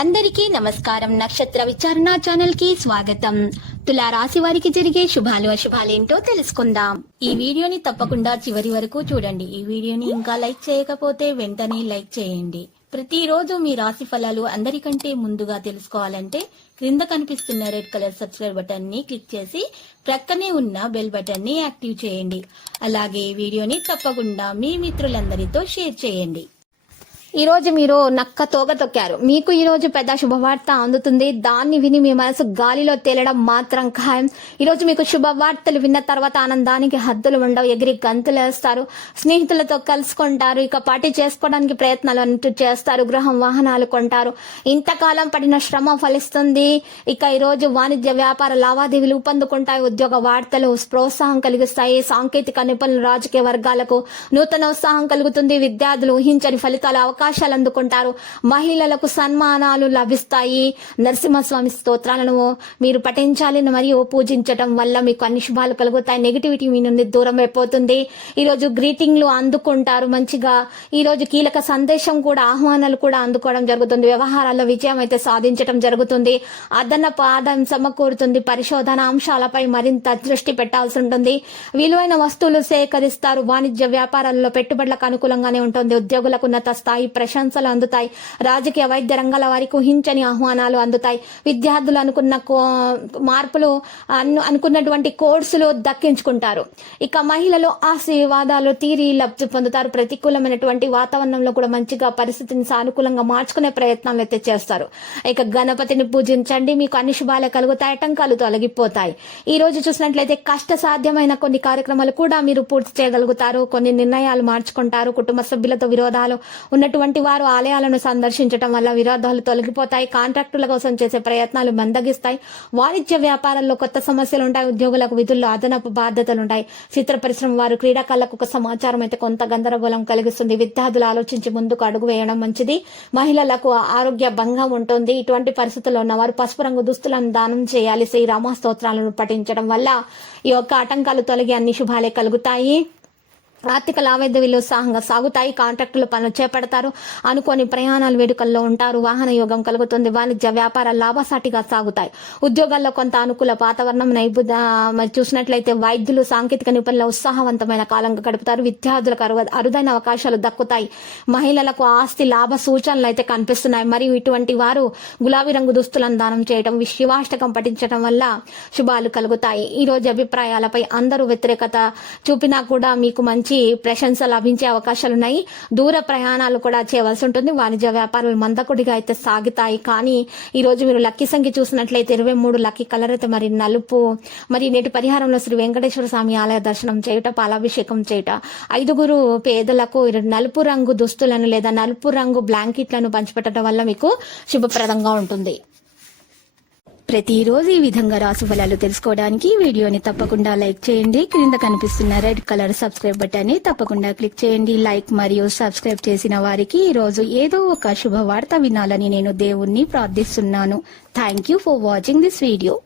అందరికీ నమస్కారం. నక్షత్ర విచారణ ఛానల్ కి స్వాగతం. తులా రాశి వారికి జరిగే శుభాలు అశుభాలేంటో తెలుసుకుందాం. ఈ వీడియోని తప్పకుండా చివరి వరకు చూడండి. ఈ వీడియోని ఇంకా లైక్ చేయకపోతే వెంటనే లైక్ చేయండి. ప్రతిరోజు మీ రాశి ఫలాలు అందరికంటే ముందుగా తెలుసుకోవాలంటే క్రింద కనిపిస్తున్న రెడ్ కలర్ సబ్స్క్రైబ్ బటన్ ని క్లిక్ చేసి ప్రక్కనే ఉన్న బెల్ బటన్ ని యాక్టివ్ చేయండి. అలాగే ఈ వీడియోని తప్పకుండా మీ మిత్రులందరితో షేర్ చేయండి. ఈ రోజు మీరు నక్క తోక తొక్కారు. మీకు ఈ రోజు పెద్ద శుభవార్త అందుతుంది. దాన్ని విని మీ మనసు గాలిలో తేలడం మాత్రం ఖాయం. ఈ రోజు మీకు శుభవార్తలు విన్న తర్వాత ఆనందానికి హద్దులు ఉండవు. ఎగిరి గంతులు వేస్తారు. స్నేహితులతో కలుసుకుంటారు. ఇక పార్టీ చేసుకోవడానికి ప్రయత్నాలు అంటూ చేస్తారు. గృహం వాహనాలు కొంటారు. ఇంతకాలం పడిన శ్రమ ఫలిస్తుంది. ఇక ఈ రోజు వాణిజ్య వ్యాపార లావాదేవీలు ఊపందుకుంటాయి. ఉద్యోగ వార్తలు ప్రోత్సాహం కలిగిస్తాయి. సాంకేతిక నిపుణులు రాజకీయ వర్గాలకు నూతన ఉత్సాహం కలుగుతుంది. విద్యార్థులు ఊహించని ఫలితాలు అవకాశాలు అందుకుంటారు. మహిళలకు సన్మానాలు లభిస్తాయి. నరసింహస్వామి స్తోత్రాలను మీరు పఠించాలి మరియు పూజించడం వల్ల మీకు అన్ని శుభాలు కలుగుతాయి. నెగిటివిటీ మీ నుండి దూరం అయిపోతుంది. ఈ రోజు గ్రీటింగ్లు అందుకుంటారు. మంచిగా ఈ రోజు కీలక సందేశం కూడా ఆహ్వానాలు కూడా అందుకోవడం జరుగుతుంది. వ్యవహారాల్లో విజయం అయితే సాధించడం జరుగుతుంది. అదనపు ఆదాయం సమకూరుతుంది. పరిశోధన అంశాలపై మరింత దృష్టి పెట్టాల్సి ఉంటుంది. విలువైన వస్తువులు సేకరిస్తారు. వాణిజ్య వ్యాపారాల్లో పెట్టుబడులకు అనుకూలంగానే ఉంటుంది. ఉద్యోగులకు ఉన్నత స్థాయి ప్రశంసలు అందుతాయి. రాజకీయ వైద్య రంగాల వారికి ఊహించని ఆహ్వానాలు అందుతాయి. విద్యార్థులు అనుకున్న మార్పులు అనుకున్నటువంటి కోర్సులు దక్కించుకుంటారు. ఇక మహిళలు ఆశీర్వాదాలు తీరి లబ్ధి పొందుతారు. ప్రతికూలమైనటువంటి వాతావరణంలో కూడా మంచిగా పరిస్థితిని సానుకూలంగా మార్చుకునే ప్రయత్నాలు అయితే చేస్తారు. ఇక గణపతిని పూజించండి. మీకు అన్ని శుభాలు కలుగుతాయి. ఆటంకాలు తొలగిపోతాయి. ఈ రోజు చూసినట్లయితే కష్ట సాధ్యమైన కొన్ని కార్యక్రమాలు కూడా మీరు పూర్తి చేయగలుగుతారు. కొన్ని నిర్ణయాలు మార్చుకుంటారు. కుటుంబ సభ్యులతో విరోధాలు ఉన్నటువంటి వారు ఆలయాలను సందర్శించడం వల్ల విరోధాలు తొలగిపోతాయి. కాంట్రాక్టుల కోసం చేసే ప్రయత్నాలు మందగిస్తాయి. వాణిజ్య వ్యాపారాల్లో కొత్త సమస్యలు ఉంటాయి. ఉద్యోగులకు విధుల్లో అదనపు బాధ్యతలు ఉంటాయి. చిత్ర పరిశ్రమ వారు క్రీడాకారులకు ఒక సమాచారం అయితే కొంత గందరగోళం కలిగిస్తుంది. విద్యార్థులు ఆలోచించి ముందుకు అడుగు వేయడం మంచిది. మహిళలకు ఆరోగ్య భంగం ఉంటుంది. ఇటువంటి పరిస్థితుల్లో ఉన్నవారు పసుపు రంగు దుస్తులను దానం చేయాలి. శ్రీరామ స్తోత్రాలను పఠించడం వల్ల ఈ యొక్క ఆటంకాలు తొలగి అన్ని శుభాలే కలుగుతాయి. ఆర్థిక లావాదేవీలు ఉత్సాహంగా సాగుతాయి. కాంట్రాక్టులు పనులు చేపడతారు. అనుకోని ప్రయాణాలు వేడుకల్లో ఉంటారు. వాహన యోగం కలుగుతుంది. వాణిజ్య వ్యాపారాలు లాభసాటిగా సాగుతాయి. ఉద్యోగాల్లో కొంత అనుకూల వాతావరణం చూసినట్లయితే వైద్యులు సాంకేతిక నిపుణుల ఉత్సాహవంతమైన కాలంగా గడుపుతారు. విద్యార్థులకు అరుదైన అవకాశాలు దక్కుతాయి. మహిళలకు ఆస్తి లాభ సూచనలు అయితే కనిపిస్తున్నాయి. మరియు ఇటువంటి వారు గులాబీ రంగు దుస్తులను దానం చేయడం శివాష్టకం పఠించడం వల్ల శుభాలు కలుగుతాయి. ఈ రోజు అభిప్రాయాలపై అందరూ వ్యతిరేకత చూపినా కూడా మీకు మంచి ప్రశంస లభించే అవకాశాలున్నాయి. దూర ప్రయాణాలు కూడా చేయవలసి ఉంటుంది. వాణిజ్య వ్యాపారాలు మందకొడిగా అయితే సాగుతాయి. కానీ ఈ రోజు మీరు లక్కీ సంఖ్య చూసినట్లయితే 23, లక్కీ కలర్ అయితే మరి నలుపు. మరి నేటి పరిహారంలో శ్రీ వెంకటేశ్వర స్వామి ఆలయ దర్శనం చేయుట, పాలాభిషేకం చేయుట, 5 పేదలకు నలుపు రంగు దుస్తులను లేదా నలుపు రంగు బ్లాంకెట్లను పంచిపెట్టడం వల్ల మీకు శుభప్రదంగా ఉంటుంది. ప్రతిరోజు ఈ విధంగా రాశి ఫలాలు తెలుసుకోవడానికి వీడియోని తప్పకుండా లైక్ చేయండి. క్రింద కనిపిస్తున్న రెడ్ కలర్ సబ్స్క్రైబ్ బటన్ ని తప్పకుండా క్లిక్ చేయండి. లైక్ మరియు సబ్స్క్రైబ్ చేసిన వారికి ఈ రోజు ఏదో ఒక శుభవార్త వినాలని నేను దేవుణ్ణి ప్రార్థిస్తున్నాను. Thank you for watching this video.